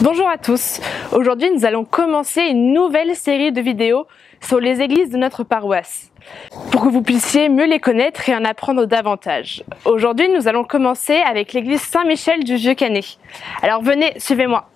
Bonjour à tous, aujourd'hui nous allons commencer une nouvelle série de vidéos sur les églises de notre paroisse, pour que vous puissiez mieux les connaître et en apprendre davantage. Aujourd'hui nous allons commencer avec l'église Saint-Michel du Vieux-Canet. Alors venez, suivez-moi.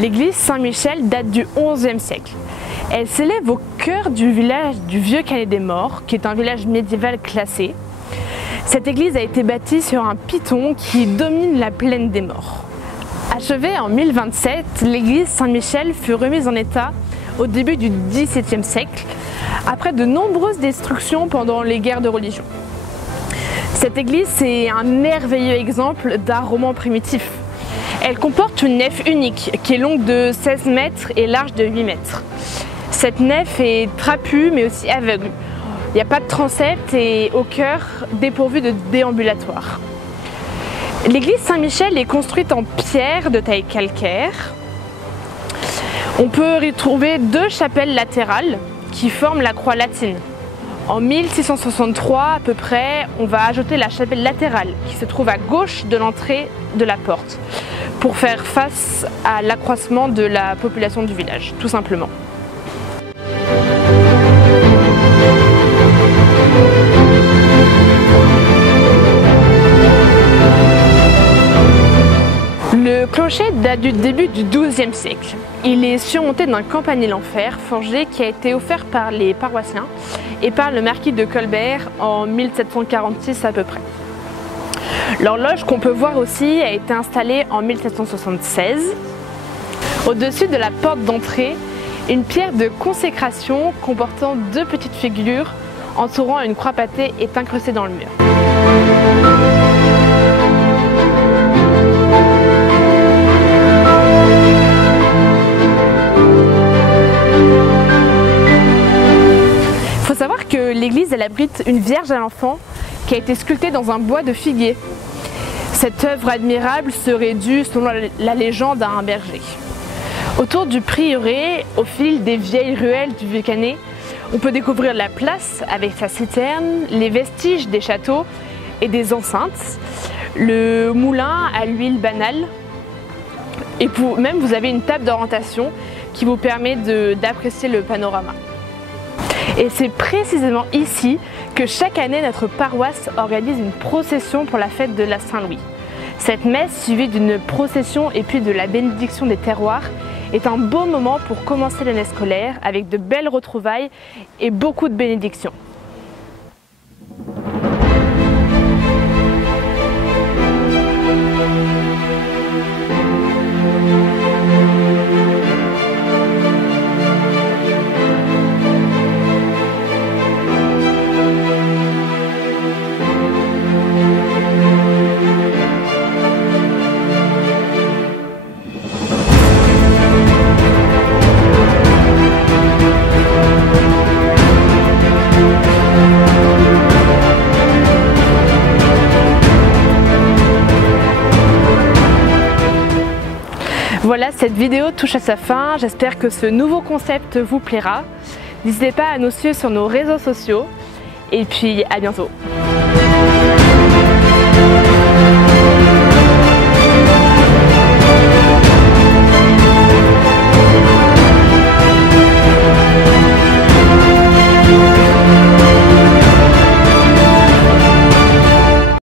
L'église Saint-Michel date du XIe siècle. Elle s'élève au cœur du village du Vieux-Canet-des-Morts, qui est un village médiéval classé. Cette église a été bâtie sur un piton qui domine la plaine des Morts. Achevée en 1027, l'église Saint-Michel fut remise en état au début du XVIIe siècle, après de nombreuses destructions pendant les guerres de religion. Cette église est un merveilleux exemple d'art roman primitif. Elle comporte une nef unique qui est longue de 16 mètres et large de 8 mètres. Cette nef est trapue mais aussi aveugle. Il n'y a pas de transept et au cœur dépourvu de déambulatoire. L'église Saint-Michel est construite en pierre de taille calcaire. On peut y trouver deux chapelles latérales qui forment la croix latine. En 1663 à peu près, on va ajouter la chapelle latérale qui se trouve à gauche de l'entrée de la porte pour faire face à l'accroissement de la population du village, tout simplement. Le clocher date du début du XIIe siècle. Il est surmonté d'un campanile en fer forgé qui a été offert par les paroissiens et par le marquis de Colbert en 1746 à peu près. L'horloge qu'on peut voir aussi a été installée en 1776. Au-dessus de la porte d'entrée, une pierre de consécration comportant deux petites figures entourant une croix pâtée est incrustée dans le mur. Il faut savoir que l'église elle abrite une Vierge à l'enfant qui a été sculptée dans un bois de figuier. Cette œuvre admirable serait due, selon la légende, à un berger. Autour du prieuré, au fil des vieilles ruelles du Vieux-Canet, on peut découvrir la place avec sa citerne, les vestiges des châteaux et des enceintes, le moulin à l'huile banale, et même vous avez une table d'orientation qui vous permet d'apprécier le panorama. Et c'est précisément ici que chaque année notre paroisse organise une procession pour la fête de la Saint-Louis. Cette messe suivie d'une procession et puis de la bénédiction des terroirs est un beau moment pour commencer l'année scolaire avec de belles retrouvailles et beaucoup de bénédictions. Voilà, cette vidéo touche à sa fin. J'espère que ce nouveau concept vous plaira. N'hésitez pas à nous suivre sur nos réseaux sociaux et puis à bientôt.